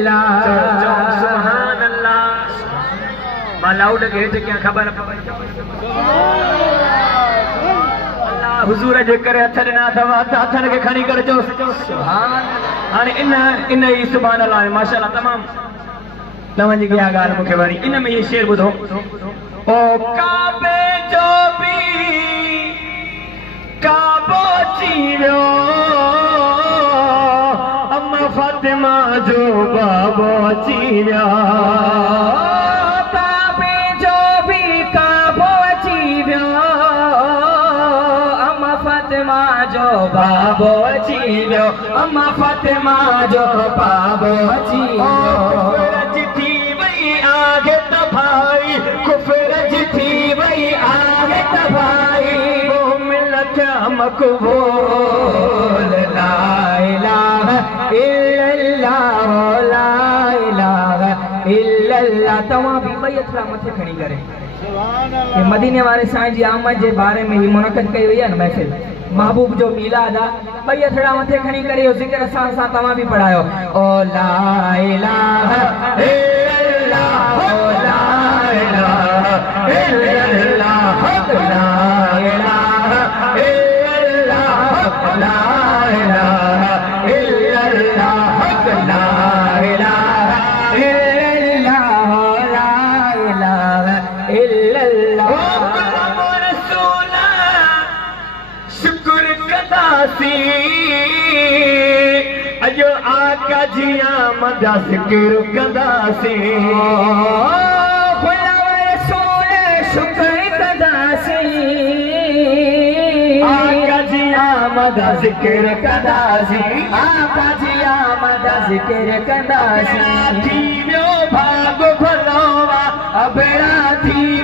इल्लल्लाह सुभान अल्लाह मां लाउड के हेठ क्या खबर अल्लाह हुजूर जे करे हथ ॾिना अथव हथनि खे खणी करे चओ सुभान हाणे इन ई सुभान अल्लाह माशाअल्लाह तमाम तव्हांजी इहा ॻाल्हि मूंखे वणी इन में इहे शेर ॿुधो ओ काबे जो बि काबो अची वियो अम्मा फातिमा जो बाबो अची वियो काबे जो भी काबो अची वियो अम्मा फातिमा जो बाबो अची वियो अम्मा फातिमा जो बाबो अची वियो थी वई आगे त भाई कुफर थी वई आगे त भाई वो मिलत मक़बूल ला इलाहा इल्लल्लाह ला इलाहा इल्लल्लाह तव्हां भी ॿई हथड़ा मथे खणी करे कि मदीने वारे साईं जी आमद जे बारे में ही मुनक़द कई हुई है न महफ़िल महबूब जो मीलाद आ ॿई हथड़ा मथे खणी करे इहो ज़िक्र सां तव्हां भी पढ़ायो ओ ला इलाहा इल्लल्लाह ओ ला इलाहा इल्लल्लाह ला इलाहा इल्लल्लाह ला इलाहा इल्लल्लाह ला इलाहा इल्लल्लाह ला इलाहा इल्लल्लाह शुक्र कदासी अयो आका जी आमद ज़िक्र कदासी शुक्र कदासी आका जी आमद ज़िक्र कदासी आका जी आमद ज़िक्र कदासी थी वियो भाग भलोवा अबेड़ा थी